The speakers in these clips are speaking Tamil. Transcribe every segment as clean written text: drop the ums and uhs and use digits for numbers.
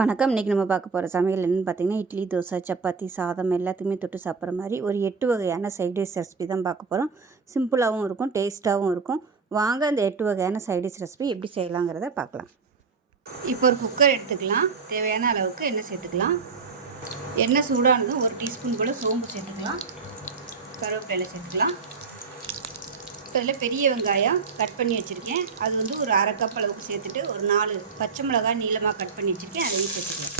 வணக்கம். இன்றைக்கி நம்ம பார்க்க போகிற சமையல் என்னென்னு பார்த்தீங்கன்னா, இட்லி, தோசை, சப்பாத்தி, சாதம் எல்லாத்துக்குமே தொட்டு சாப்பிட்ற மாதிரி ஒரு 8 வகையான சைட் டிஷ் ரெசிபி தான் பார்க்க போகிறோம். சிம்பிளாகவும் இருக்கும், டேஸ்ட்டாகவும் இருக்கும். வாங்க அந்த 8 வகையான சைட் டிஷ் ரெசிபி எப்படி செய்யலாங்கிறத பார்க்கலாம். இப்போ ஒரு குக்கர் எடுத்துக்கலாம். தேவையான அளவுக்கு எண்ணெய் சேர்த்துக்கலாம். எண்ணெய் சூடானதும் 1 டீஸ்பூன் போல் சோம்பு சேர்த்துக்கலாம். கருவேப்பிலை சேர்த்துக்கலாம். இப்போ இதில் பெரிய வெங்காயம் கட் பண்ணி வச்சுருக்கேன். அது வந்து ஒரு 1/2 கப் அளவுக்கு சேர்த்துட்டு ஒரு 4 பச்சை மிளகாய் நீளமாக கட் பண்ணி வச்சுருக்கேன். அதையும் சேர்த்துக்கலாம்.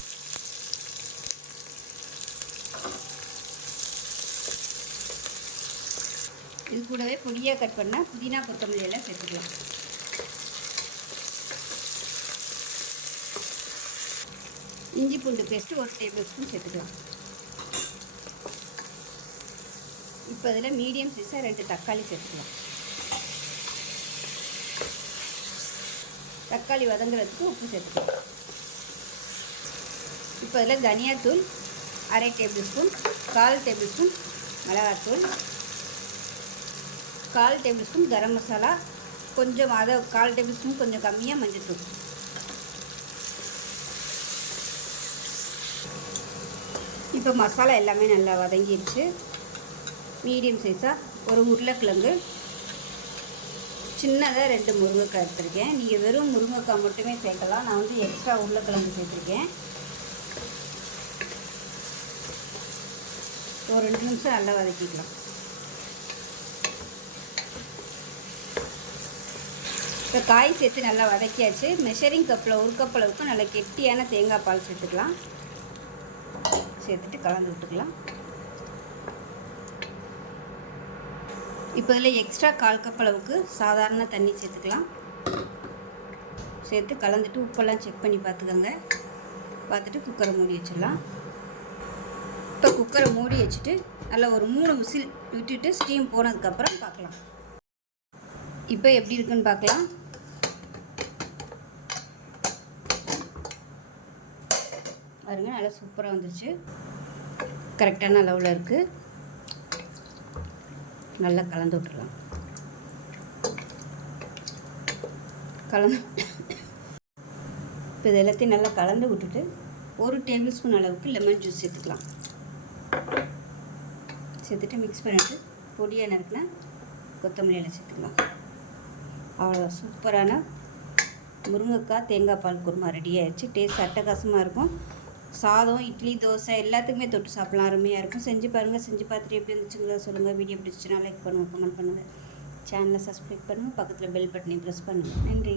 இது கூடவே பொடியாக கட் பண்ண புதினா கொத்தமல்லி எல்லாம் சேர்த்துக்கலாம். இஞ்சி பூண்டு பேஸ்ட்டு 1 டேபிள் ஸ்பூன் சேர்த்துக்கலாம். இப்போ இதில் மீடியம் சைஸாக 2 தக்காளி சேர்த்துக்கலாம். தக்காளி வதங்குறதுக்கு உப்பு சேர்த்துக்கலாம். இப்போ இதில் தனியாத்தூள் 1/2 டேபிள் ஸ்பூன், 1/4 டேபிள் ஸ்பூன் மிளகாத்தூள், 1/4 டேபிள் ஸ்பூன் கரம் மசாலா, கொஞ்சம் அதை 1/4 டேபிள் ஸ்பூன் கொஞ்சம் கம்மியாக மஞ்சள்தூள். இப்போ மசாலா எல்லாமே நல்லா வதங்கிடுச்சு. மீடியம் சைஸாக ஒரு உருளைக்கிழங்கு, சின்னதாக 2 முருங்கைக்காய் எடுத்துருக்கேன். நீங்கள் வெறும் முருங்கைக்காய் மட்டுமே சேர்க்கலாம். நான் வந்து எக்ஸ்ட்ரா உருளைக்கிழங்கு சேர்த்துருக்கேன். ஒரு 2 நிமிஷம் நல்லா வதக்கிக்கலாம். இப்போ காய் சேர்த்து நல்லா வதக்கியாச்சு. மெஷரிங் கப்பில் 1 கப் அளவுக்கு நல்லா கெட்டியான தேங்காய் பால் சேர்த்துக்கலாம். சேர்த்துட்டு கலந்து விட்டுக்கலாம். இப்போ இதில் எக்ஸ்ட்ரா 1/4 கப் அளவுக்கு சாதாரண தண்ணி சேர்த்துக்கலாம். சேர்த்து கலந்துட்டு உப்பெல்லாம் செக் பண்ணி பார்த்துக்கோங்க. பார்த்துட்டு குக்கரை மூடி வச்சிடலாம். இப்போ குக்கரை மூடி வச்சுட்டு நல்லா ஒரு 3 விசில் விட்டுட்டு ஸ்டீம் போனதுக்கப்புறம் பார்க்கலாம். இப்போ எப்படி இருக்குன்னு பார்க்கலாம். பாருங்க, நல்லா சூப்பராக வந்துருச்சு. கரெக்டான அளவில் இருக்குது. நல்லா கலந்து விட்டுடலாம். இப்போ இது எல்லாத்தையும் நல்லா கலந்து விட்டுட்டு 1 டேபிள் ஸ்பூன் அளவுக்கு லெமன் ஜூஸ் சேர்த்துக்கலாம். சேர்த்துட்டு மிக்ஸ் பண்ணிவிட்டு பொடியாக நறுக்கின கொத்தமல்லி எல்லாம் சேர்த்துக்கலாம். அவ்வளோ சூப்பரான முருங்கைக்காய் தேங்காய் பால் குருமா ரெடி ஆகிடுச்சு. டேஸ்ட் அட்டகாசமாக இருக்கும். சாதம், இட்லி, தோசை எல்லாத்துக்குமே தொட்டு சாப்பிட்லாம். அருமையாக இருக்கும். செஞ்சு பாருங்கள். செஞ்சு பார்த்துட்டு எப்படி இருந்துச்சுங்களா சொல்லுங்கள். வீடியோ பிடிச்சிச்சுன்னா லைக் பண்ணுங்கள், கமெண்ட் பண்ணுங்கள், சேனலை சப்ஸ்கிரைப் பண்ணுங்கள், பக்கத்தில் பெல் பட்டனை ப்ரெஸ் பண்ணுங்கள். நன்றி.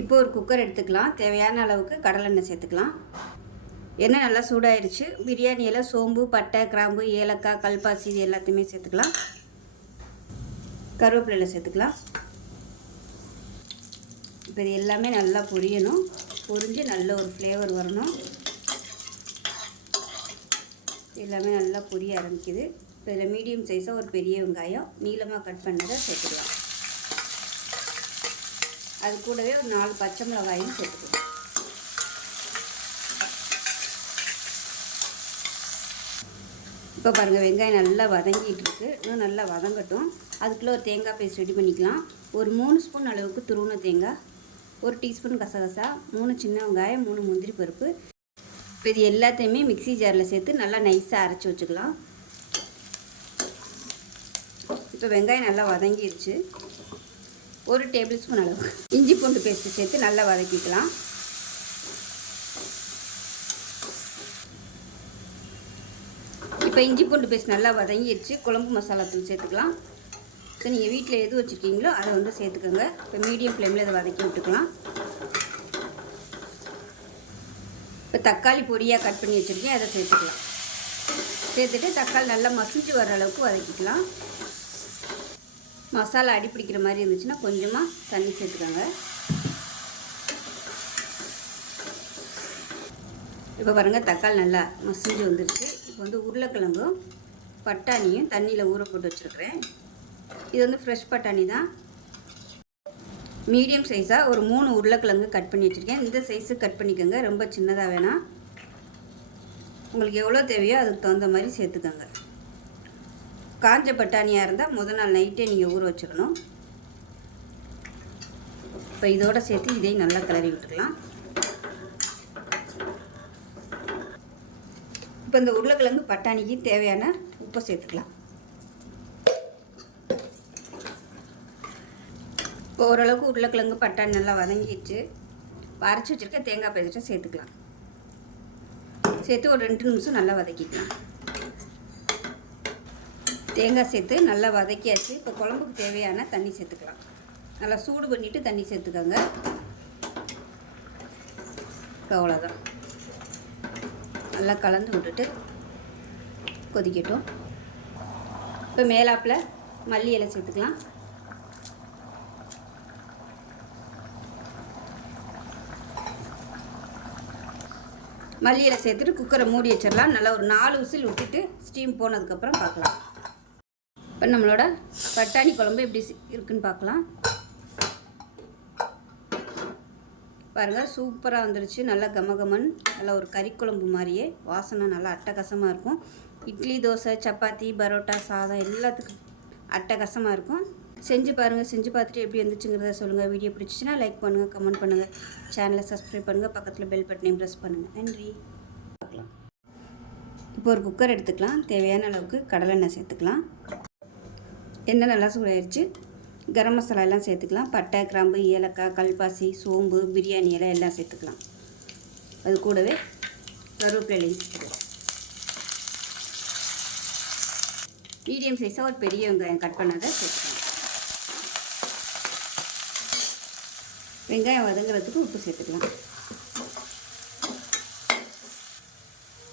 இப்போ ஒரு குக்கர் எடுத்துக்கலாம். தேவையான அளவுக்கு கடலெண்ணெய் சேர்த்துக்கலாம். எண்ணெய் நல்லா சூடாயிருச்சு. பிரியாணியில் சோம்பு, பட்டை, கிராம்பு, ஏலக்காய், கல்பாசி இது எல்லாத்தையுமே சேர்த்துக்கலாம். கருவேப்பிலை சேர்த்துக்கலாம். இப்போ இது எல்லாமே நல்லா பொரியணும். பொரிஞ்சு நல்ல ஒரு ஃப்ளேவர் வரணும். எல்லாமே நல்லா பொரிய ஆரம்பிக்குது. இப்போ இதில் மீடியம் சைஸாக ஒரு பெரிய வெங்காயம் நீளமாக கட் பண்ணதை சேர்த்துக்கலாம். அது கூடவே ஒரு 4 பச்சை மிளகாயும் சேர்த்துக்கலாம். இப்போ பாருங்கள், வெங்காயம் நல்லா வதங்கிட்டு இருக்கு. இன்னும் நல்லா வதங்கட்டும். அதுக்குள்ளே ஒரு தேங்காய் பேஸ்ட் ரெடி பண்ணிக்கலாம். ஒரு 3 ஸ்பூன் அளவுக்கு துருவின தேங்காய், 1 டீஸ்பூன் கசகசா, 3 சின்ன வெங்காயம், 3 முந்திரி பருப்பு. இப்போ இது எல்லாத்தையுமே மிக்ஸி ஜாரில் சேர்த்து நல்லா நைஸாக அரைச்சி வச்சுக்கலாம். இப்போ வெங்காயம் நல்லா வதங்கிடுச்சு. 1 டேபிள் ஸ்பூன் அளவு இஞ்சி பூண்டு பேஸ்ட்டு சேர்த்து நல்லா வதக்கிக்கலாம். இப்போ இஞ்சி பூண்டு பேஸ்ட் நல்லா வதங்கிடுச்சு. குழம்பு மசாலா தூள் சேர்த்துக்கலாம். ஸோ நீங்கள் வீட்டில் எது வச்சுருக்கீங்களோ அதை வந்து சேர்த்துக்கோங்க. இப்போ மீடியம் ஃப்ளேமில் இதை வதக்கி விட்டுக்கலாம். இப்போ தக்காளி பொடியாக கட் பண்ணி வச்சுருக்கேன், அதை சேர்த்துக்கலாம். சேர்த்துட்டு தக்காளி நல்லா மசிஞ்சு வர அளவுக்கு வதக்கிக்கலாம். மசாலா அடி பிடிக்கிற மாதிரி இருந்துச்சுன்னா கொஞ்சமாக தண்ணி சேர்த்துக்கோங்க. இப்போ பாருங்கள், தக்காளி நல்லா மசிஞ்சு வந்துடுச்சு. இப்போ வந்து உருளைக்கிழங்கும் பட்டாணியும் தண்ணியில் ஊற போட்டு வச்சுருக்கிறேன். இது வந்து ஃப்ரெஷ் பட்டாணி தான். மீடியம் சைஸாக ஒரு 3 உருளைக்கிழங்கு கட் பண்ணி வச்சுருக்கேன். இந்த சைஸுக்கு கட் பண்ணிக்கோங்க. ரொம்ப சின்னதாக வேணாம். உங்களுக்கு எவ்வளோ தேவையோ அதுக்கு தகுந்த மாதிரி சேர்த்துக்கோங்க. காஞ்ச பட்டாணியாக இருந்தால் முதல் நாள் நைட்டே நீங்கள் ஊற வச்சுக்கணும். இப்போ இதோடு சேர்த்து இதையும் நல்லா கிளறி விட்டுக்கலாம். இப்போ இந்த உருளைக்கிழங்கு பட்டாணிக்கு தேவையான உப்பை சேர்த்துக்கலாம். இப்போ ஓரளவுக்கு உருளைக்கிழங்கு பட்டாணி நல்லா வதங்கிடுச்சு. அரைச்சி வச்சுருக்க தேங்காய் பேஸ்ட்டை சேர்த்துக்கலாம். சேர்த்து ஒரு 2 நிமிஷம் நல்லா வதக்கிக்கலாம். தேங்காய் சேர்த்து நல்லா வதக்கியாச்சு. இப்போ குழம்புக்கு தேவையான தண்ணி சேர்த்துக்கலாம். நல்லா சூடு பண்ணிவிட்டு தண்ணி சேர்த்துக்கோங்க. அவ்வளோதான். நல்லா கலந்து விட்டுட்டு கொதிக்கட்டும். இப்போ மேலாப்பில் மல்லி இலை சேர்த்துக்கலாம். மல்லி இலை சேர்த்துட்டு குக்கரை மூடி வச்சிடலாம். நல்லா ஒரு 4 விசில் விட்டுட்டு ஸ்டீம் போனதுக்கப்புறம் பார்க்கலாம். இப்போ நம்மளோட பட்டாணி குழம்பு எப்படி இருக்குன்னு பார்க்கலாம். பாருங்கள், சூப்பராக வந்துருச்சு. நல்லா கமகமன், நல்லா ஒரு கறி குழம்பு மாதிரியே வாசனை நல்லா அட்டகாசமாக இருக்கும். இட்லி, தோசை, சப்பாத்தி, பரோட்டா, சாதம் எல்லாத்துக்கும் அட்டகாசமாக இருக்கும். செஞ்சு பாருங்கள். செஞ்சு பார்த்துட்டு எப்படி வந்துச்சுங்கிறத சொல்லுங்கள். வீடியோ பிடிச்சிச்சின்னா லைக் பண்ணுங்கள், கமெண்ட் பண்ணுங்கள், சேனலை சப்ஸ்கிரைப் பண்ணுங்கள், பக்கத்தில் பெல் பட்டனையும் ப்ரெஸ் பண்ணுங்கள். நன்றி. பார்க்கலாம். இப்போ ஒரு குக்கர் எடுத்துக்கலாம். தேவையான அளவுக்கு கடலெண்ணெய் சேர்த்துக்கலாம். எண்ணெய் நல்லா சூடாயிருச்சு. கரம் மசாலா எல்லாம் சேர்த்துக்கலாம். பட்டை, கிராம்பு, ஏலக்காய், கல்பாசி, சோம்பு, பிரியாணி இலை எல்லாம் சேர்த்துக்கலாம். அது கூடவே கருவேப்பிலையும் சேர்த்துக்கலாம். மீடியம் சைஸாக ஒரு பெரிய வெங்காயம் கட் பண்ணதை சேர்த்துக்கலாம். வெங்காயம் வதங்குறதுக்கு உப்பு சேர்த்துக்கலாம்.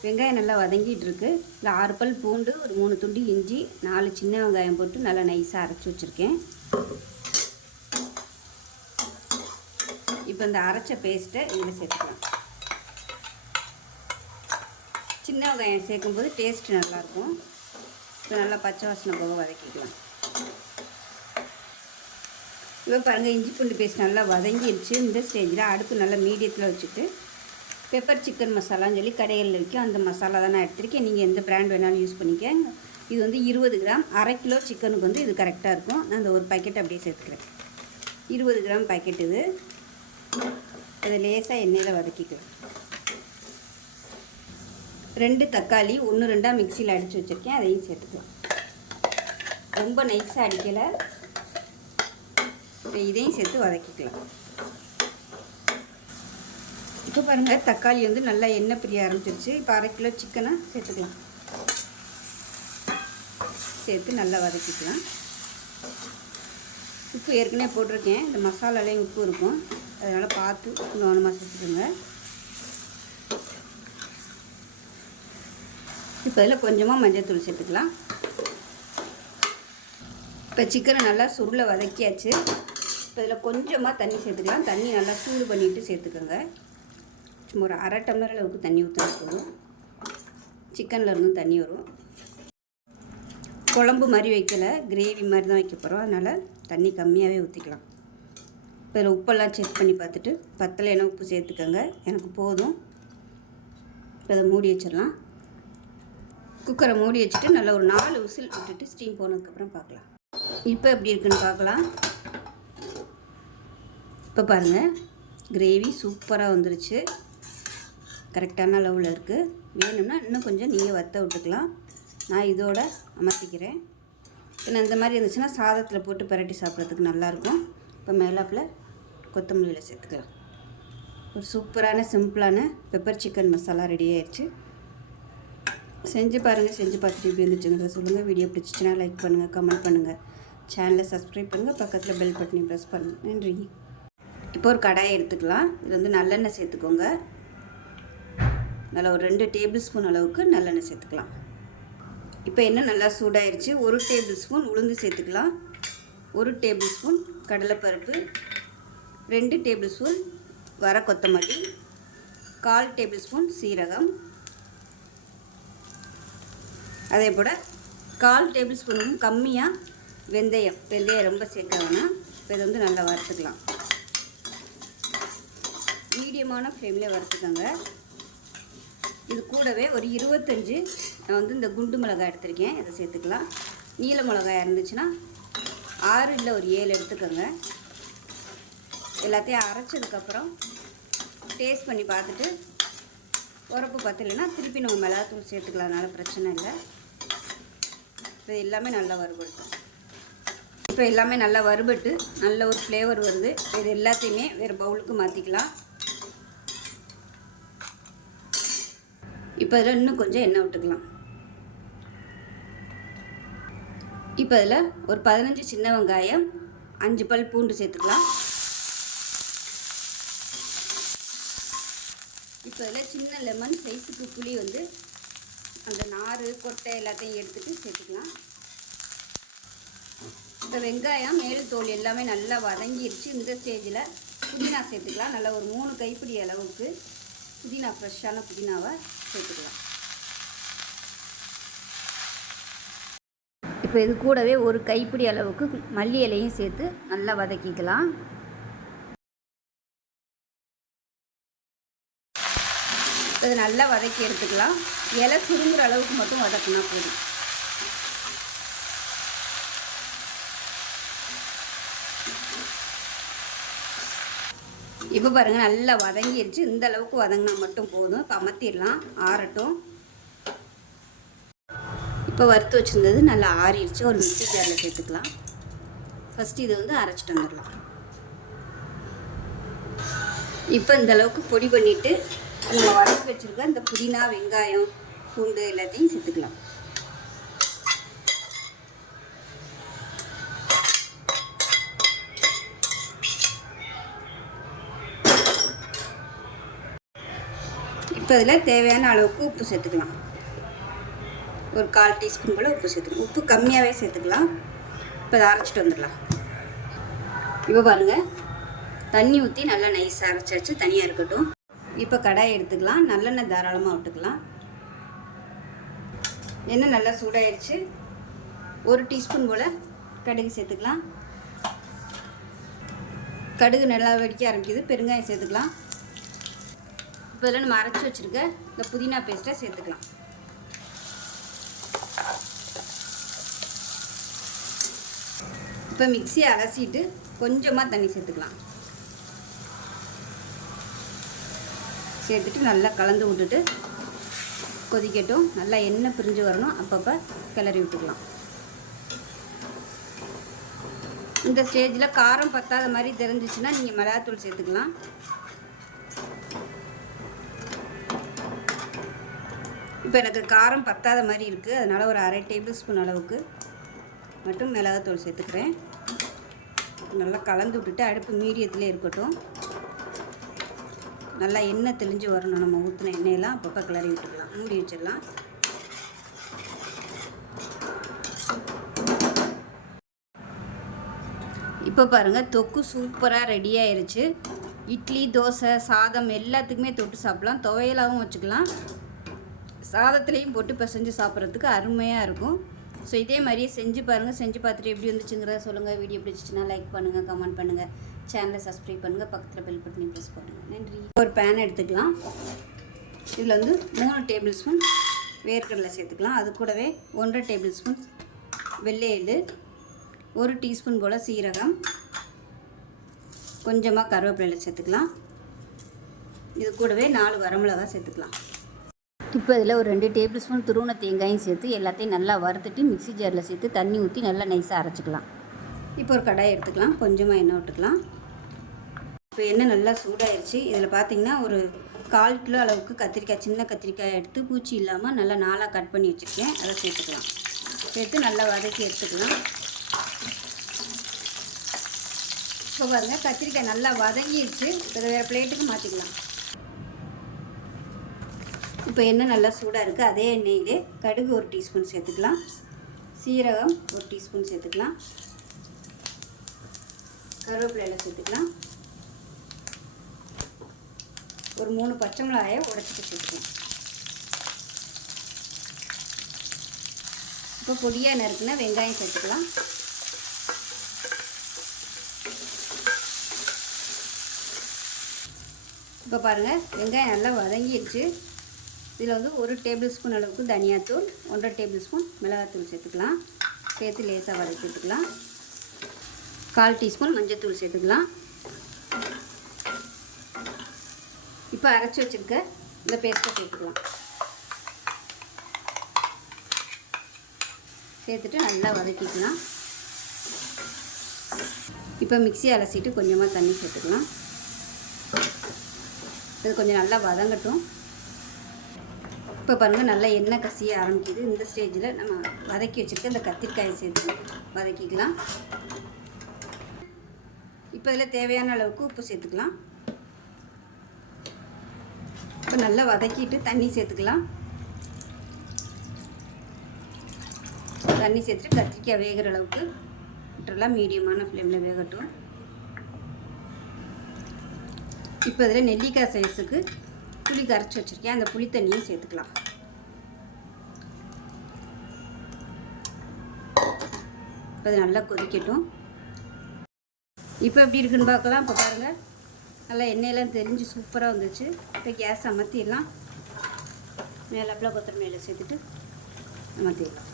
வெங்காயம் நல்லா வதங்கிட்டு இருக்கு. இல்லை 6 பல் பூண்டு, ஒரு 3 துண்டு இஞ்சி, 4 சின்ன வெங்காயம் போட்டு நல்லா நைஸாக அரைச்சி வச்சுருக்கேன். இப்போ இந்த அரைச்ச பேஸ்ட்டை இதில் சேர்த்துக்கலாம். சின்ன வெங்காயம் சேர்க்கும்போது டேஸ்ட்டு நல்லாயிருக்கும். இப்போ நல்லா பச்சை வாசனை போக வதக்கிக்கலாம். இப்போ பாருங்கள், இஞ்சி பூண்டு பேஸ்ட் நல்லா வதங்கிடுச்சு. இந்த ஸ்டேஜில் அடுப்பு நல்லா மீடியத்தில் வச்சுட்டு பெப்பர் சிக்கன் மசாலான்னு சொல்லி கடைகளில் விற்கும். அந்த மசாலா தான் நான் எடுத்திருக்கேன். நீங்கள் எந்த பிராண்ட் வேணாலும் யூஸ் பண்ணிக்கங்க. இது வந்து 20 கிராம். 1/2 கிலோ சிக்கனுக்கு வந்து இது கரெக்டாக இருக்கும். நான் அந்த ஒரு பாக்கெட் அப்படியே சேர்த்துக்கிறேன். 20 கிராம் பாக்கெட் இது. அதை லேசாக எண்ணெயில் வதக்கிக்கலாம். 2 தக்காளி 1-2 மிக்சியில் அடித்து வச்சுருக்கேன். அதையும் சேர்த்துக்கலாம். ரொம்ப நைஸாக அடிக்கலை. இதையும் சேர்த்து வதக்கிக்கலாம். இப்போ பாருங்கள், தக்காளி வந்து நல்லா எண்ணெய் பிரிய ஆரம்பிச்சிருச்சு. இப்போ 1/2 கிலோ சிக்கனை சேர்த்துக்கலாம். சேர்த்து நல்லா வதக்கிக்கலாம். உப்பு ஏற்கனவே போட்டிருக்கேன். இந்த மசாலாலேயும் உப்பு இருக்கும். அதனால் பார்த்து கவனமாக சேர்த்துக்கோங்க. இப்போ இதில் கொஞ்சமாக மஞ்சள்தூள் சேர்த்துக்கலாம். இப்போ சிக்கனை நல்லா சுருளை வதக்கியாச்சு. இப்போ இதில் கொஞ்சமாக தண்ணி சேர்த்துக்கலாம். தண்ணி நல்லா சூடு பண்ணிவிட்டு சேர்த்துக்கோங்க. சும்மா ஒரு 1/2 டம்ளர் அளவுக்கு தண்ணி ஊற்றினா போதும். சிக்கனில் இருந்தும் தண்ணி வரும். குழம்பு மாதிரி வைக்கலை, கிரேவி மாதிரி தான் வைக்க போகிறோம். அதனால் தண்ணி கம்மியாகவே ஊற்றிக்கலாம். இப்போ இதில் உப்பெல்லாம் செக் பண்ணி பார்த்துட்டு பத்தலைன்னா உப்பு சேர்த்துக்கோங்க. எனக்கு போதும். இப்போ அதை மூடி வச்சிடலாம். குக்கரை மூடி வச்சுட்டு நல்லா ஒரு 4 விசில் விட்டுட்டு ஸ்டீம் போனதுக்கப்புறம் பார்க்கலாம். இப்போ எப்படி இருக்குன்னு பார்க்கலாம். இப்போ பாருங்கள், கிரேவி சூப்பராக வந்துருச்சு. கரெக்டான அளவில் இருக்குது. வேணும்னா இன்னும் கொஞ்சம் நீங்கள் வற்ற விட்டுக்கலாம். நான் இதோட அமர்த்திக்கிறேன். ஏன்னா இந்த மாதிரி இருந்துச்சுன்னா சாதத்தில் போட்டு பரட்டி சாப்பிட்றதுக்கு நல்லாயிருக்கும். இப்போ மேலாப்பில் கொத்தமல்லியில் சேர்த்துக்கலாம். ஒரு சூப்பரான சிம்பிளான பெப்பர் சிக்கன் மசாலா ரெடி ஆயிடுச்சு. செஞ்சு பாருங்கள். செஞ்சு பார்த்துட்டு எப்படி இருந்துச்சுங்கிறத சொல்லுங்கள். வீடியோ பிடிச்சிச்சின்னா லைக் பண்ணுங்கள், கமெண்ட் பண்ணுங்கள், சேனலை சப்ஸ்கிரைப் பண்ணுங்கள், பக்கத்தில் பெல் பட்டனை ப்ரெஸ் பண்ணுங்கள். நன்றி. இப்போ ஒரு கடாயை எடுத்துக்கலாம். இது வந்து நல்லெண்ணெய் சேர்த்துக்கோங்க. நல்லா ஒரு 2 டேபிள் ஸ்பூன் அளவுக்கு நல்லெண்ணெய் சேர்த்துக்கலாம். இப்போ எண்ணெய் நல்லா சூடாயிருச்சு. 1 டேபிள் ஸ்பூன் உளுந்து சேர்த்துக்கலாம். 1 டேபிள் ஸ்பூன் கடலைப்பருப்பு, 2 டேபிள் ஸ்பூன் வர கொத்தமல்லி, 1/4 டேபிள் ஸ்பூன் சீரகம், அதே போல் 1/4 டேபிள் ஸ்பூனும் கம்மியாக வெந்தயம். வெந்தயம் ரொம்ப சேர்க்க வேணாம். இப்போ இதை வந்து நல்லா வறுத்துக்கலாம். மீடியமான ஃப்ளேமில் வறுத்துக்கோங்க. இது கூடவே ஒரு 25 நான் வந்து இந்த குண்டு மிளகாய் எடுத்திருக்கேன். இதை சேர்த்துக்கலாம். நீல மிளகாய் இருந்துச்சுன்னா 6 இல்லை ஒரு 7 எடுத்துக்கோங்க. எல்லாத்தையும் அரைச்சதுக்கப்புறம் டேஸ்ட் பண்ணி பார்த்துட்டு உரப்பு பத்தலைன்னா திருப்பி நம்ம மிளகாத்தூள் சேர்த்துக்கலாம், அதனால் பிரச்சனை இல்லை. இப்போ எல்லாமே நல்லா வறுபடுத்தும். இப்போ எல்லாமே நல்லா வறுபட்டு நல்ல ஒரு ஃப்ளேவர் வருது. இது எல்லாத்தையுமே வேறு பவுலுக்கு மாற்றிக்கலாம். இப்போ இதில் இன்னும் கொஞ்சம் எண்ணெய் விட்டுக்கலாம். இப்போ இதில் ஒரு 15 சின்ன வெங்காயம், 5 பல் பூண்டு சேர்த்துக்கலாம். இப்போ இதில் சின்ன லெமன் சைஸுக்கு புளி வந்து அந்த நார் கொட்டை எல்லாத்தையும் எடுத்துகிட்டு சேர்த்துக்கலாம். இப்போ வெங்காயம் மேல் தோல் எல்லாமே நல்லா வதங்கிருச்சு. இந்த ஸ்டேஜில் புதினா சேர்த்துக்கலாம். நல்லா ஒரு 3 கைப்பிடி அளவுக்கு புதினா, ஃப்ரெஷ்ஷான புதினாவை சேர்த்துக்கலாம். இப்போ இது கூடவே ஒரு கைப்பிடி அளவுக்கு மல்லி இலையும் சேர்த்து நல்லா வதக்கிக்கலாம். இது நல்லா வதக்கி எடுத்துக்கலாம். இலை சுருங்குற அளவுக்கு மட்டும் வதக்கினா போதும். இப்போ பாருங்கள் நல்லா வதங்கிடுச்சு. இந்த அளவுக்கு வதங்கினா மட்டும் போதும். இப்போ அமர்த்திடலாம், ஆறட்டும். இப்போ வறுத்து வச்சுருந்தது நல்லா ஆறிடுச்சு. ஒரு மிக்ஸி ஜாரில் சேர்த்துக்கலாம். ஃபஸ்ட்டு இது வந்து அரைச்சிட்டு வந்துடலாம். இப்போ இந்த அளவுக்கு பொடி பண்ணிவிட்டு நம்ம வதக்கி வச்சுருக்க இந்த புதினா, வெங்காயம், பூண்டு எல்லாத்தையும் சேர்த்துக்கலாம். இப்போ இதில் தேவையான அளவுக்கு உப்பு சேர்த்துக்கலாம். ஒரு 1/4 டீஸ்பூன் போல் உப்பு சேர்த்துக்கலாம். உப்பு கம்மியாகவே சேர்த்துக்கலாம். இப்போ இதை அரைச்சிட்டு வந்துடலாம். இப்போ பாருங்கள் தண்ணி ஊற்றி நல்லா நைஸாக அரைச்சாச்சு, தனியாக இருக்கட்டும். இப்போ கடாயை எடுத்துக்கலாம். நல்லெண்ணெய் தாராளமாக விட்டுக்கலாம். எண்ணெய் நல்லா சூடாயிடுச்சு. 1 டீஸ்பூன் போல் கடுகு சேர்த்துக்கலாம். கடுகு நல்லா வெடிக்க ஆரம்பிக்குது. பெருங்காயம் சேர்த்துக்கலாம். இப்போ இதில் நம்ம அரைச்சி வச்சுருக்க இந்த புதினா பேஸ்ட்டை சேர்த்துக்கலாம். இப்போ மிக்ஸியை அலசிட்டு கொஞ்சமாக தண்ணி சேர்த்துக்கலாம். சேர்த்துட்டு நல்லா கலந்து விட்டுட்டு கொதிக்கட்டும். நல்லா எண்ணெய் பிரிஞ்சு வரணும். அப்பப்போ கிளறி விட்டுக்கலாம். இந்த ஸ்டேஜில் காரம் பத்தாத மாதிரி தெரிஞ்சிச்சுன்னா நீங்கள் மிளகாத்தூள் சேர்த்துக்கலாம். இப்போ எனக்கு காரம் பத்தாத மாதிரி இருக்குது. அதனால் ஒரு 1/2 டேபிள் ஸ்பூன் அளவுக்கு மட்டும் மிளகாத்தூள் சேர்த்துக்கிறேன். நல்லா கலந்து விட்டுட்டு அடுப்பு மீடியத்திலே இருக்கட்டும். நல்லா எண்ணெய் தெளிஞ்சு வரணும். நம்ம ஊற்றின எண்ணெயெல்லாம் அப்பப்போ கிளறி விட்டுக்கலாம். மூடி வச்சிடலாம். இப்போ பாருங்கள் தொக்கு சூப்பராக ரெடி ஆயிடுச்சு. இட்லி, தோசை, சாதம் எல்லாத்துக்குமே தொட்டு சாப்பிட்லாம். துவையலாகவும் வச்சுக்கலாம். சாதத்துலேயும் போட்டு பிசைஞ்சு சாப்பிட்றதுக்கு அருமையாக இருக்கும். ஸோ இதே மாதிரியே செஞ்சு பாருங்கள். செஞ்சு பார்த்துட்டு எப்படி வந்துச்சுங்கிறத சொல்லுங்கள். வீடியோ பிடிச்சிச்சின்னா லைக் பண்ணுங்கள், கமெண்ட் பண்ணுங்கள், சேனலை சப்ஸ்கிரைப் பண்ணுங்கள், பக்கத்தில் பெல் பட்டனை ப்ரெஸ் பண்ணுங்கள். நன்றி. ஒரு பேன் எடுத்துக்கலாம். இதில் வந்து 3 டேபிள் ஸ்பூன் வேர்க்கடலை சேர்த்துக்கலாம். அது கூடவே 1/2 டேபிள் ஸ்பூன் வெள்ளை எள்ளு, 1 டீஸ்பூன் போல் சீரகம், கொஞ்சமாக கருவேப்பிலை சேர்த்துக்கலாம். இது கூடவே 4 வரமிளகாய் சேர்த்துக்கலாம். இப்போ இதில் ஒரு 2 டேபிள் ஸ்பூன் துருவன தேங்காயும் சேர்த்து எல்லாத்தையும் நல்லா வறுத்துட்டு மிக்ஸி ஜாரில் சேர்த்து தண்ணி ஊற்றி நல்லா நைஸாக அரைச்சிக்கலாம். இப்போ ஒரு கடாயை எடுத்துக்கலாம். கொஞ்சமாக எண்ணெய் விட்டுக்கலாம். இப்போ எண்ணெய் நல்லா சூடாயிருச்சு. இதில் பார்த்திங்கன்னா ஒரு 1/4 கிலோ அளவுக்கு கத்திரிக்காய், சின்ன கத்திரிக்காய் எடுத்து பூச்சி இல்லாமல் நல்லா 4ஆக கட் பண்ணி வச்சுருக்கேன். அதை சேர்த்துக்கலாம். சேர்த்து நல்லா வதக்கி எடுத்துக்கலாம். இப்போ பாருங்கள் கத்திரிக்காய் நல்லா வதங்கிடுச்சு. இதை வேறு பிளேட்டுக்கு மாற்றிக்கலாம். இப்போ எண்ணெய் நல்லா சூடாக இருக்குது. அதே எண்ணெயிலே கடுகு 1 டீஸ்பூன் சேர்த்துக்கலாம். சீரகம் 1 டீஸ்பூன் சேர்த்துக்கலாம். கருவேப்பிலையில் சேர்த்துக்கலாம். ஒரு 3 பச்சை மிளகாயை உடைச்சிட்டு சேர்த்துக்கலாம். இப்போ பொடியாக நறுக்குனா வெங்காயம் சேர்த்துக்கலாம். இப்போ பாருங்கள் வெங்காயம் நல்லா வதங்கிடுச்சு. இதில் வந்து 1 டேபிள் ஸ்பூன் அளவுக்கு தனியாத்தூள், 1/2 டேபிள் ஸ்பூன் மிளகாத்தூள் சேர்த்துக்கலாம். சேர்த்து லேசாக வதக்கிட்டுக்கலாம். 1/4 டீஸ்பூன் மஞ்சள் சேர்த்துக்கலாம். இப்போ அரைச்சி வச்சுருக்க இந்த பேஸ்ட்டை சேர்த்துக்கலாம். சேர்த்துட்டு நல்லா வதக்கிக்கலாம். இப்போ மிக்ஸி அலசிட்டு கொஞ்சமாக தண்ணி சேர்த்துக்கலாம். இது கொஞ்சம் நல்லா வதங்கட்டும். இப்போ பாருங்கள் நல்லா எண்ணெய் கசிய ஆரம்பிக்குது. இந்த ஸ்டேஜில் நம்ம வதக்கி வச்சுருக்க இந்த கத்திரிக்காயை சேர்த்து வதக்கிக்கலாம். இப்போ இதில் தேவையான அளவுக்கு உப்பு சேர்த்துக்கலாம். இப்போ நல்லா வதக்கிட்டு தண்ணி சேர்த்துக்கலாம். தண்ணி சேர்த்துட்டு கத்திரிக்காய் வேகிற அளவுக்கு விட்டுறலாம். மீடியமான ஃப்ளேமில் வேகட்டும். இப்போ இதில் நெல்லிக்காய் சைஸுக்கு புளி கரைச்சி வச்சுருக்கேன். அந்த புளி தண்ணியும் சேர்த்துக்கலாம். இப்போ அது நல்லா கொதிக்கட்டும். இப்போ எப்படி இருக்குன்னு பார்க்கலாம். இப்போ பாருங்கள் நல்லா எண்ணெயெல்லாம் தெரிஞ்சு சூப்பராக வந்துச்சு. இப்போ கேஸ் அமர்த்திடலாம். மேலாப்பில் கொத்தமல்லியில் சேர்த்துட்டு அமர்த்திடலாம்.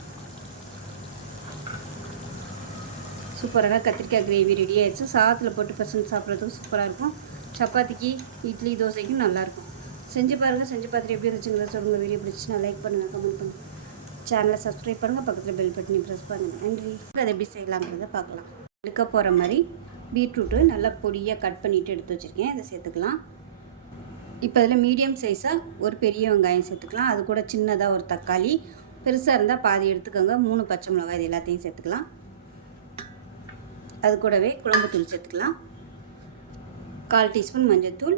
சூப்பராக கத்திரிக்காய் கிரேவி ரெடி ஆகிடுச்சு. சாதத்தில் போட்டு பசங்க சாப்பிட்றதுக்கும் சூப்பராக இருக்கும். சப்பாத்திக்கு, இட்லி, தோசைக்கும் நல்லாயிருக்கும். செஞ்சு பாருங்கள். செஞ்சு பார்த்துட்டு எப்படி இருந்துச்சுங்கிறத சொல்லுங்கள். வீடியோ பிடிச்சிச்சுன்னா லைக் பண்ணுங்கள், கமெண்ட் பண்ணுங்கள், சேனலை சப்ஸ்கிரைப் பண்ணுங்கள், பக்கத்தில் பெல் பட்டனை ப்ரெஸ் பண்ணுங்கள். நன்றி. அதை எப்படி செய்யலாங்கிறத பார்க்கலாம். எடுக்க போகிற மாதிரி பீட்ரூட்டு நல்லா பொடியாக கட் பண்ணிவிட்டு எடுத்து வச்சுருக்கேன். அதை சேர்த்துக்கலாம். இப்போ அதில் மீடியம் சைஸாக ஒரு பெரிய வெங்காயம் சேர்த்துக்கலாம். அது கூட சின்னதாக ஒரு தக்காளி, பெருசாக இருந்தால் பாதி எடுத்துக்கோங்க. 3 பச்சை மிளகாய், இது எல்லாத்தையும் சேர்த்துக்கலாம். அது கூடவே குழம்புத்தூள் சேர்த்துக்கலாம். 1/4 டீஸ்பூன் மஞ்சள்தூள்,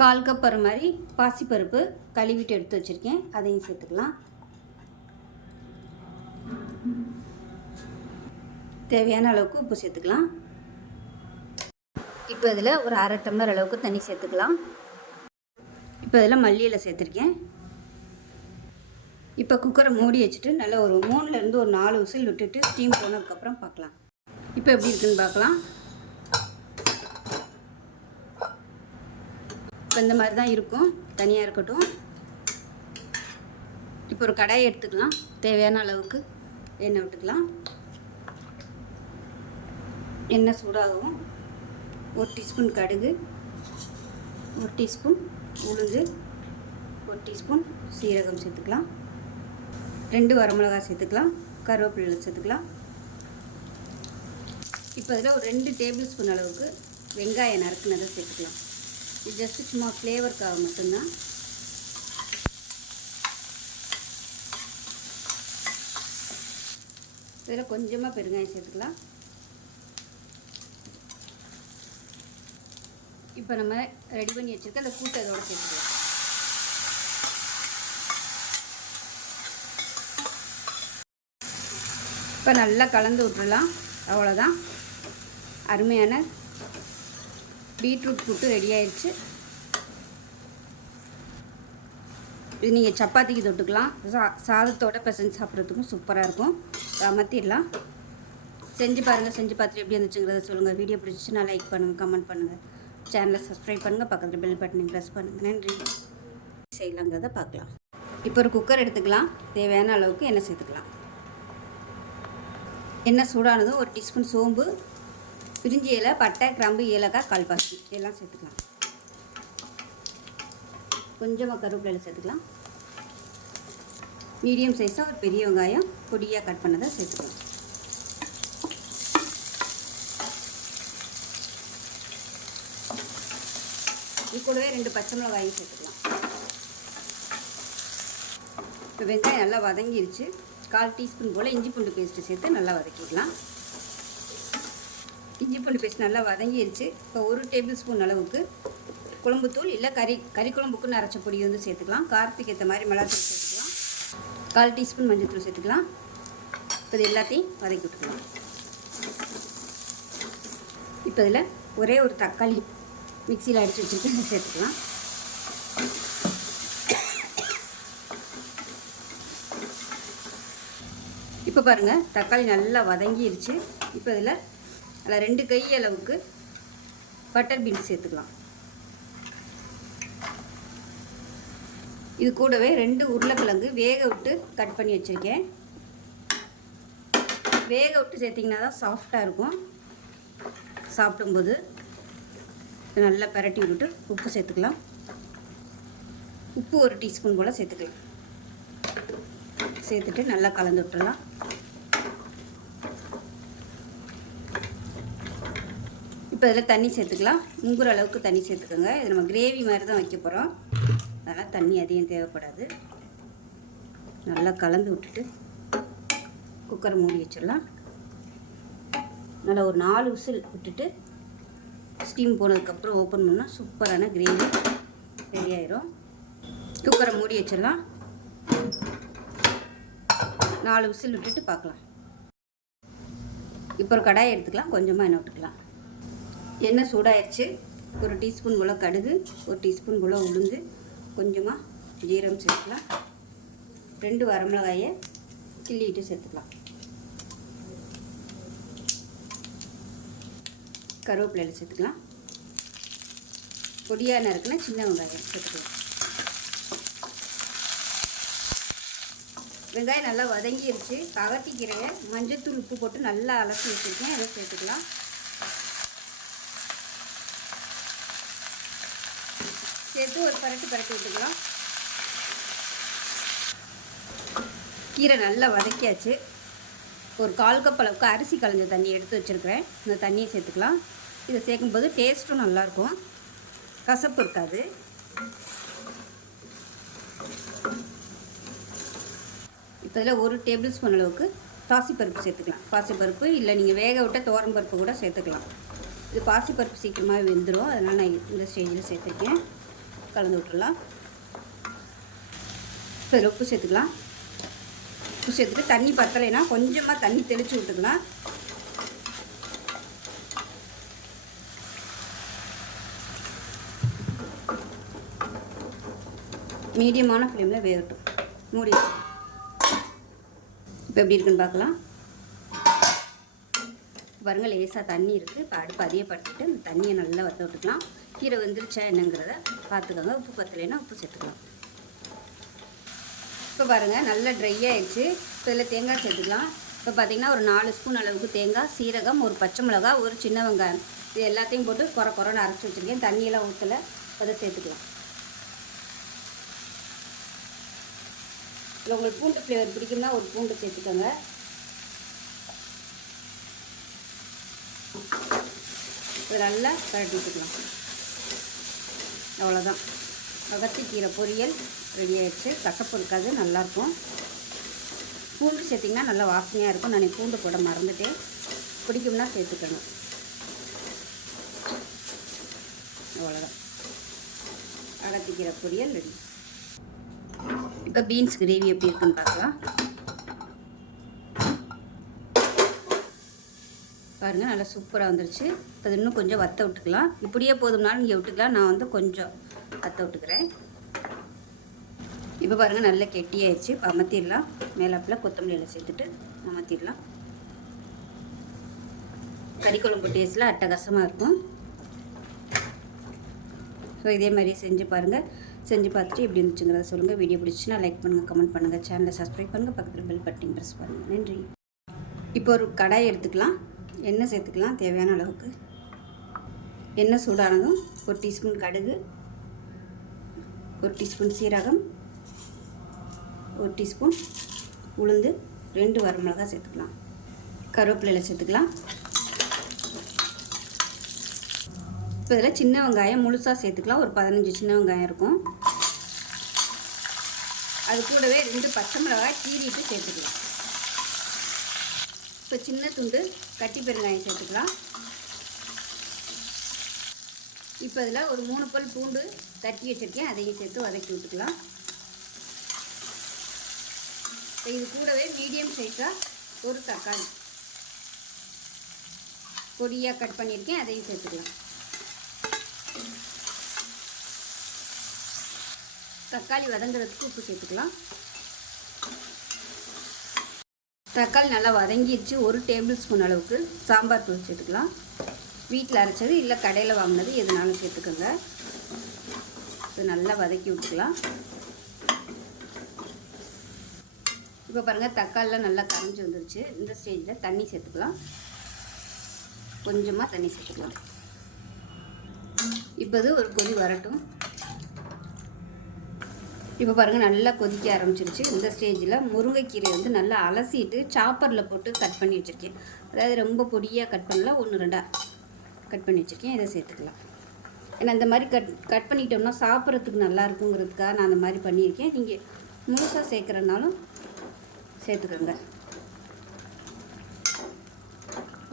1/4 கப் வர மாதிரி பாசிப்பருப்பு கழுவிட்டு எடுத்து வச்சுருக்கேன். அதையும் சேர்த்துக்கலாம். தேவையான அளவுக்கு உப்பு சேர்த்துக்கலாம். இப்போ இதில் ஒரு 1/2 டம்ளர் அளவுக்கு தண்ணி சேர்த்துக்கலாம். இப்போ இதில் மல்லியில் சேர்த்துருக்கேன். இப்போ குக்கரை மூடி வச்சுட்டு நல்லா ஒரு 3லேருந்து ஒரு 4 விசில் விட்டுட்டு ஸ்டீம் போனதுக்கப்புறம் பார்க்கலாம். இப்போ எப்படி இருக்குன்னு பார்க்கலாம். இப்போ இந்த மாதிரி தான் இருக்கும். தனியாக இருக்கட்டும். இப்போ ஒரு கடாயை எடுத்துக்கலாம். தேவையான அளவுக்கு எண்ணெய் விட்டுக்கலாம். எண்ணெய் சூடாகவும் 1 டீஸ்பூன் கடுகு, 1 டீஸ்பூன் உளுந்து, 1 டீஸ்பூன் சீரகம் சேர்த்துக்கலாம். 2 வரமிளகாய் சேர்த்துக்கலாம். கருவேப்பிலை சேர்த்துக்கலாம். இப்போ இதில் ஒரு 2 டேபிள் ஸ்பூன் அளவுக்கு வெங்காயம் நறுக்குனதை சேர்த்துக்கலாம். இது ஜஸ்ட்டு சும்மா ஃப்ளேவருக்காக மட்டும்தான். இதில் கொஞ்சமாக பெருங்காயம் சேர்த்துக்கலாம். இப்போ நம்ம ரெடி பண்ணி வச்சுருக்க அந்த கூட்டை இதோட சேர்த்துக்கலாம். இப்போ நல்லா கலந்து விட்டுறலாம். அவ்வளோதான். அருமையான பீட்ரூட் கூட்டு ரெடி ஆயிடுச்சு. இது நீங்கள் சப்பாத்திக்கு தொட்டுக்கலாம். சாதத்தோட பிசைஞ்சு சாப்பிட்றதுக்கும் சூப்பராக இருக்கும். அமர்த்திடலாம். செஞ்சு பாருங்கள். செஞ்சு பார்த்துட்டு எப்படி இருந்துச்சுங்கிறத சொல்லுங்கள். வீடியோ பிடிச்சிச்சுன்னா லைக் பண்ணுங்கள், கமெண்ட் பண்ணுங்கள், சேனலை சப்ஸ்கிரைப் பண்ணுங்கள், பக்கத்தில் பெல் பட்டனை ப்ரெஸ் பண்ணுங்கள். நன்றி. செய்யலாங்கிறத பார்க்கலாம். இப்போ ஒரு குக்கர் எடுத்துக்கலாம். தேவையான அளவுக்கு எண்ணெய் சேர்த்துக்கலாம். எண்ணெய் சூடானதும் 1 டீஸ்பூன் சோம்பு, பிரிஞ்சி இலை, பட்டை, கிராம்பு, ஏலக்காய், கல்பாசி எல்லாம் சேர்த்துக்கலாம். கொஞ்சமாக கருவேப்பிலை சேர்த்துக்கலாம். மீடியம் சைஸாக ஒரு பெரிய வெங்காயம் பொடியாக கட் பண்ணதை சேர்த்துக்கலாம். இது கூடவே 2 பச்சை மிளகாயும் சேர்த்துக்கலாம். இப்போ வெங்காயம் நல்லா வதங்கிருச்சு. 1/4 டீஸ்பூன் போல் இஞ்சி பூண்டு பேஸ்ட்டு சேர்த்து நல்லா வதக்கிக்கலாம். இஞ்சி பூண்டு பேஸ்ட் நல்லா வதங்கிருச்சு. இப்போ 1 டேபிள் ஸ்பூன் அளவுக்கு குழம்புத்தூள் இல்லை கறி குழம்புக்குன்னு அரைச்ச பொடி வந்து சேர்த்துக்கலாம். காரத்துக்கு ஏற்ற மாதிரி மிளகாத்தூள் சேர்த்துக்கலாம். 1/4 டீஸ்பூன் மஞ்சள்தூள் சேர்த்துக்கலாம். இப்போ இது எல்லாத்தையும் வதக்கி விட்டுக்கலாம். இப்போ இதில் ஒரே ஒரு தக்காளி மிக்சியில் அடித்து வச்சுட்டு சேர்த்துக்கலாம். இப்போ பாருங்கள் தக்காளி நல்லா வதங்கிருச்சு. இப்போ இதில் 2 கை அளவுக்கு பட்டர் பீன்ஸ் சேர்த்துக்கலாம். இது கூடவே 2 உருளைக்கிழங்கு வேக விட்டு கட் பண்ணி வச்சுருக்கேன். வேக விட்டு சேர்த்திங்கன்னா தான் சாஃப்டாக இருக்கும் சாப்பிடும்போது. நல்லா பரட்டி விட்டுட்டு உப்பு சேர்த்துக்கலாம். உப்பு ஒரு டீஸ்பூன் போல் சேர்த்துக்கலாம். சேர்த்துட்டு நல்லா கலந்து விட்டுடலாம். இப்போ இதில் தண்ணி சேர்த்துக்கலாம். முங்குற அளவுக்கு தண்ணி சேர்த்துக்கோங்க. இது நம்ம கிரேவி மாதிரி தான் வைக்க போகிறோம், அதனால் தண்ணி அதிகம் தேவைப்படாது. நல்லா கலந்து விட்டுட்டு குக்கரை மூடி வச்சிடலாம். நல்லா ஒரு 4 விசில் விட்டுட்டு ஸ்டீம் போனதுக்கப்புறம் ஓப்பன் பண்ணால் சூப்பரான கிரேவி ரெடி ஆயிரும். குக்கரை மூடி வச்சிடலாம். 4 விசில் விட்டுட்டு பார்க்கலாம். இப்போ ஒரு கடாயை எடுத்துக்கலாம். கொஞ்சமாக எண்ணெய் விட்டுக்கலாம். எண்ணெய் சூடாயிடுச்சு. ஒரு டீஸ்பூன் போல் கடுகு, ஒரு டீஸ்பூன் போல் உளுந்து, கொஞ்சமாக ஜீரகம் சேர்த்துக்கலாம். 2 வரமிளகாயை கிள்ளிட்டு சேர்த்துக்கலாம். கருவேப்பிலை சேர்த்துக்கலாம். பொடியாக நறுக்குன்னா சின்ன வெங்காயம் சேர்த்துக்கலாம். வெங்காயம் நல்லா வதங்கிருச்சு. அகத்திக்கீரையை மஞ்சத்தூள் உப்பு போட்டு நல்லா அலசி வச்சுருக்கேன், அதை சேர்த்துக்கலாம். சேர்த்து ஒரு பரட்டி விட்டுக்கலாம். கீரை நல்லா வதக்கியாச்சு. ஒரு 1/4 கப் அளவுக்கு அரிசி களைஞ்ச தண்ணி எடுத்து வச்சுருக்கிறேன். இந்த தண்ணியை சேர்த்துக்கலாம். இதை சேர்க்கும்போது டேஸ்ட்டும் நல்லாயிருக்கும், கசப்பு இருக்காது. இப்போ இதில் 1 டேபிள் ஸ்பூன் அளவுக்கு பாசிப்பருப்பு சேர்த்துக்கலாம். பாசிப்பருப்பு இல்லை நீங்கள் வேக விட்ட துவரம்பருப்பு கூட சேர்த்துக்கலாம். இது பாசிப்பருப்பு சீக்கிரமாக வெந்துடும், அதனால் நான் இந்த ஸ்டேஜில் சேர்த்துருக்கேன். கலந்து விட்டுடலாம். இப்போ இதில் உப்பு சேர்த்துக்கலாம். உப்பு சேர்த்துட்டு தண்ணி பத்தலைன்னா கொஞ்சமாக தண்ணி தெளித்து விட்டுக்கலாம். மீடியமான ஃப்ளேமில் வேகட்டும். மூடி இப்போ எப்படி இருக்குன்னு பார்க்கலாம். பாருங்கள், லேசாக தண்ணி இருக்குது. இப்போ அடுப்பு அதிகப்படுத்திட்டு அந்த தண்ணியை நல்லா வற்ற விட்டுக்கலாம். கீரை வெந்துருச்சா என்னங்கிறத பார்த்துக்கோங்க. உப்பு பத்தலைன்னா உப்பு சேர்த்துக்கலாம். இப்போ பாருங்கள், நல்லா ட்ரை ஆகிடுச்சு. இப்போ இதில் தேங்காய் சேர்த்துக்கலாம். இப்போ பார்த்திங்கன்னா ஒரு 4 ஸ்பூன் அளவுக்கு தேங்காய், சீரகம், ஒரு பச்சை மிளகா, ஒரு சின்ன வெங்காயம், இது எல்லாத்தையும் போட்டு குறைன்னு அரைச்சி வச்சுருக்கேன். தண்ணியெல்லாம் ஊற்றலை, அதை சேர்த்துக்கலாம். இல்லை உங்களுக்கு பூண்டு ஃப்ளேவர் பிடிக்கும்னா ஒரு பூண்டு சேர்த்துக்கோங்க. இது நல்லா கரட்டி வச்சுக்கலாம். அவ்வளோதான், அகத்திக்கீரை பொரியல் ரெடி ஆகிடுச்சு. கசப்பு இருக்காது, நல்லாயிருக்கும். பூண்டு சேர்த்திங்கன்னா நல்லா வாசனையாக இருக்கும். நான் பூண்டு போட மறந்துட்டேன், பிடிக்கும்னா சேர்த்துக்கணும். அவ்வளோதான், அகத்திக்கீரை பொரியல் ரெடி. இப்போ பீன்ஸ் கிரேவி எப்படி இருக்குன்னு பார்க்கலாம். பாருங்கள், நல்லா சூப்பராக வந்துருச்சு. இப்போ இன்னும் கொஞ்சம் வற்ற விட்டுக்கலாம். இப்படியே போதும்னாலும் நீங்கள் விட்டுக்கலாம், நான் கொஞ்சம் வற்ற விட்டுக்கிறேன். இப்போ பாருங்கள், நல்லா கெட்டியாகிடுச்சு. இப்போ அமர்த்திடலாம். மேலாப்பில் கொத்தமல்லி இலை சேர்த்துட்டு அமர்த்திடலாம். கறி குழம்பு டேஸ்ட்டில் அட்டகாசமாக இருக்கும். ஸோ இதே மாதிரி செஞ்சு பாருங்கள். செஞ்சு பார்த்துட்டு எப்படி இருந்துச்சுங்கிறத சொல்லுங்கள். வீடியோ பிடிச்சின்னா லைக் பண்ணுங்கள், கமெண்ட் பண்ணுங்கள், சேனலை சப்ஸ்கிரைப் பண்ணுங்கள், பக்கத்தில் பெல் பட்டன் ப்ரெஸ் பண்ணுங்கள். நன்றி. இப்போ ஒரு கடாய் எடுத்துக்கலாம். எண்ணெய் சேர்த்துக்கலாம் தேவையான அளவுக்கு. எண்ணெய் சூடானதும் ஒரு டீஸ்பூன் கடுகு, ஒரு டீஸ்பூன் சீரகம், ஒரு டீஸ்பூன் உளுந்து, 2 வரமிளகாய் சேர்த்துக்கலாம். கருவேப்பிலை சேர்த்துக்கலாம். இப்போ இதில் சின்ன வெங்காயம் முழுசாக சேர்த்துக்கலாம். ஒரு 15 சின்ன வெங்காயம் இருக்கும். அது கூடவே 2 பச்சை மிளகாய் கீறிட்டு சேர்த்துக்கலாம். இப்போ சின்ன துண்டு கட்டி பெருங்காயம் சேர்த்துக்கலாம். இப்போ இதில் ஒரு 3 பல் பூண்டு தட்டி வச்சுருக்கேன், அதையும் சேர்த்து வதக்கி விட்டுக்கலாம். இப்போ இது கூடவே மீடியம் சைஸாக ஒரு தக்காளி பொடியாக கட் பண்ணியிருக்கேன், அதையும் சேர்த்துக்கலாம். தக்காளி வதங்குறதுக்கு உப்பு சேர்த்துக்கலாம். தக்காளி நல்லா வதங்கிடுச்சு. 1 டேபிள் ஸ்பூன் அளவுக்கு சாம்பார் தூள் சேர்த்துக்கலாம். வீட்டில் அரைச்சது இல்லை கடையில் வாங்கினது எதுனாலும் சேர்த்துக்கோங்க. இது நல்லா வதக்கி விட்டுக்கலாம். இப்போ பாருங்கள், தக்காளிலாம் நல்லா கரைஞ்சி வந்துருச்சு. இந்த ஸ்டேஜில் தண்ணி சேர்த்துக்கலாம். கொஞ்சமாக தண்ணி சேர்த்துக்கலாம். இப்போ இது ஒரு கொதி வரட்டும். இப்போ பாருங்கள் நல்லா கொதிக்க ஆரம்பிச்சிருச்சு. இந்த ஸ்டேஜில் முருங்கைக்கீரை வந்து நல்லா அலசிட்டு சாப்பரில் போட்டு கட் பண்ணி வச்சுருக்கேன். அதாவது ரொம்ப பொடியாக கட் பண்ணலாம், 1-2 கட் பண்ணி வச்சுருக்கேன். இதை சேர்த்துக்கலாம். ஏன்னா இந்த மாதிரி கட் பண்ணிட்டோம்னா சாப்பிட்றதுக்கு நல்லா இருக்குங்கிறதுக்காக நான் அந்த மாதிரி பண்ணியிருக்கேன். நீங்கள் முழுசாக சேர்க்குறனாலும் சேர்த்துக்கோங்க.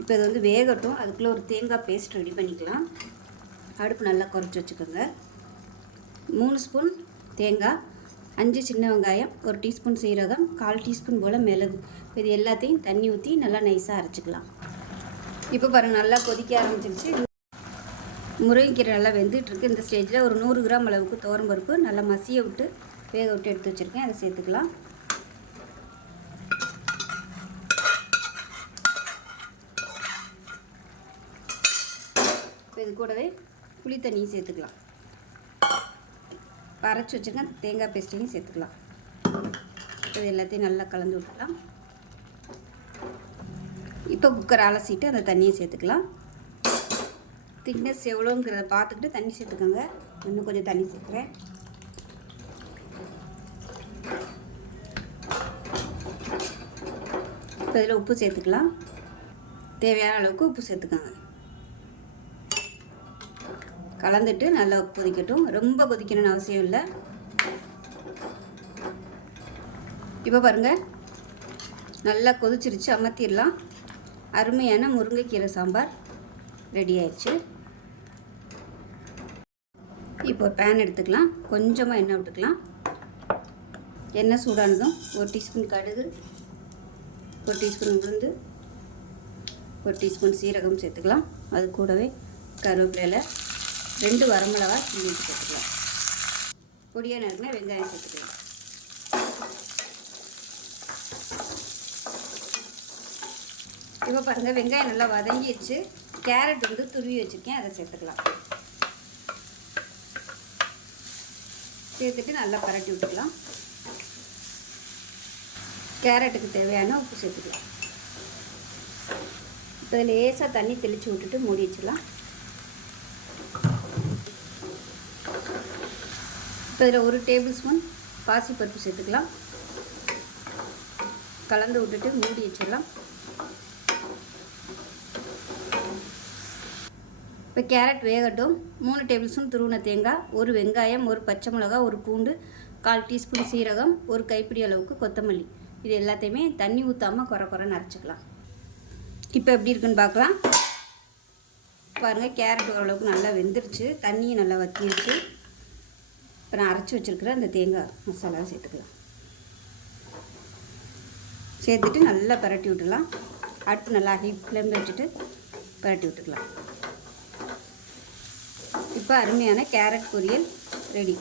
இப்போ இது வந்து வேகட்டும். அதுக்குள்ளே ஒரு தேங்காய் பேஸ்ட் ரெடி பண்ணிக்கலாம். அடுப்பு நல்லா குறைச்சி வச்சுக்கோங்க. 3 ஸ்பூன் தேங்காய், 5 சின்ன வெங்காயம், 1 டீஸ்பூன் சீரகம், 1/4 டீஸ்பூன் போல் மிளகு. இது எல்லாத்தையும் தண்ணி ஊற்றி நல்லா நைஸாக அரைச்சிக்கலாம். இப்போ பாருங்கள் நல்லா கொதிக்க ஆரம்பிச்சிருச்சு. முருங்கைக்கீரை நல்லா வெந்துட்டுருக்கு. இந்த ஸ்டேஜில் ஒரு 100 கிராம் அளவுக்கு துவரம்பருப்பு நல்லா மசிய விட்டு வேக விட்டு எடுத்து வச்சுருக்கேன். அதை சேர்த்துக்கலாம். இப்போ இது கூடவே புளி தண்ணியும் சேர்த்துக்கலாம். அரைச்சி வச்சுருக்கேன் தேங்காய் பேஸ்ட்டையும் சேர்த்துக்கலாம். இது எல்லாத்தையும் நல்லா கலந்து விட்டுக்கலாம். இப்போ குக்கரை அலசிட்டு அந்த தண்ணியை சேர்த்துக்கலாம். திக்னஸ் எவ்வளோங்கிறத பார்த்துக்கிட்டு தண்ணி சேர்த்துக்கோங்க. இன்னும் கொஞ்சம் தண்ணி சேர்க்குறேன். இப்போ இதில் உப்பு சேர்த்துக்கலாம். தேவையான அளவுக்கு உப்பு சேர்த்துக்கோங்க. கலந்துட்டு நல்லா கொதிக்கட்டும். ரொம்ப கொதிக்கணும்னு அவசியம் இல்லை. இப்போ பாருங்கள் நல்லா கொதிச்சிருச்சு. அமர்த்திடலாம். அருமையான முருங்கைக்கீரை சாம்பார் ரெடி ஆயிடுச்சு. இப்போ ஒரு பேன் எடுத்துக்கலாம். கொஞ்சமாக எண்ணெய் விட்டுக்கலாம். எண்ணெய் சூடானதும் 1 டீஸ்பூன் கடுகு, 1 டீஸ்பூன் உளுந்து, 1 டீஸ்பூன் சீரகம் சேர்த்துக்கலாம். அது கூடவே கருவேப்பிலை, 2 வரமிளகா கிள்ளி சேர்த்துக்கலாம். பொடியாக நறுக்கின வெங்காயம் சேர்த்துக்கலாம். இப்போ பாருங்கள் வெங்காயம் நல்லா வதங்கிடுச்சு. கேரட் வந்து துருவி வச்சுருக்கேன், அதை சேர்த்துக்கலாம். சேர்த்துட்டு நல்லா பரட்டி விட்டுக்கலாம். கேரட்டுக்கு தேவையான உப்பு சேர்த்துக்கலாம். இப்போ இதில் லேசாக தண்ணி தெளித்து விட்டுட்டு மூடி வச்சிடலாம். இப்போ இதில் 1 டேபிள் ஸ்பூன் பாசிப்பருப்பு சேர்த்துக்கலாம். கலந்து விட்டுட்டு மூடி வச்சிடலாம். இப்போ கேரட் வேகட்டும். 3 டேபிள் ஸ்பூன் துருவின தேங்காய், 1 வெங்காயம், 1 பச்சை மிளகா, 1 பூண்டு, 1/4 டீஸ்பூன் சீரகம், 1 கைப்பிடி அளவுக்கு கொத்தமல்லி. இது எல்லாத்தையுமே தண்ணி ஊற்றாமல் குறைன்னு அரைச்சிக்கலாம். இப்போ எப்படி இருக்குன்னு பார்க்கலாம். பாருங்கள் கேரட் ஓரளவுக்கு நல்லா வெந்துருச்சு. தண்ணியும் நல்லா வற்றிருச்சு. இப்போ நான் அரைச்சி வச்சுருக்கிற அந்த தேங்காய் மசாலாவை சேர்த்துக்கலாம். சேர்த்துட்டு நல்லா பரட்டி விட்டுடலாம். அடுப்பு நல்லா ஹை ஃப்ளேமில் வச்சுட்டு பரட்டி விட்டுக்கலாம். இப்போ அருமையான கேரட் பொரியல் ரெடி.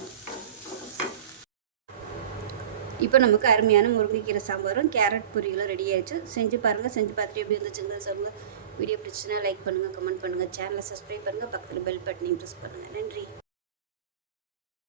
இப்போ நமக்கு அருமையான முருங்கைக்கீரை சாம்பாரும் கேரட் பொரியலும் ரெடி ஆயிடுச்சு. செஞ்சு பாருங்கள். செஞ்சு பார்த்துட்டு எப்படி இருந்துச்சுங்கிறத சொல்லுங்கள். வீடியோ பிடிச்சுன்னா லைக் பண்ணுங்கள், கமெண்ட் பண்ணுங்கள், சேனலை சப்ஸ்கிரைப் பண்ணுங்கள், பக்கத்தில் பெல் பட்டனையும் ப்ரெஸ் பண்ணுங்கள். நன்றி.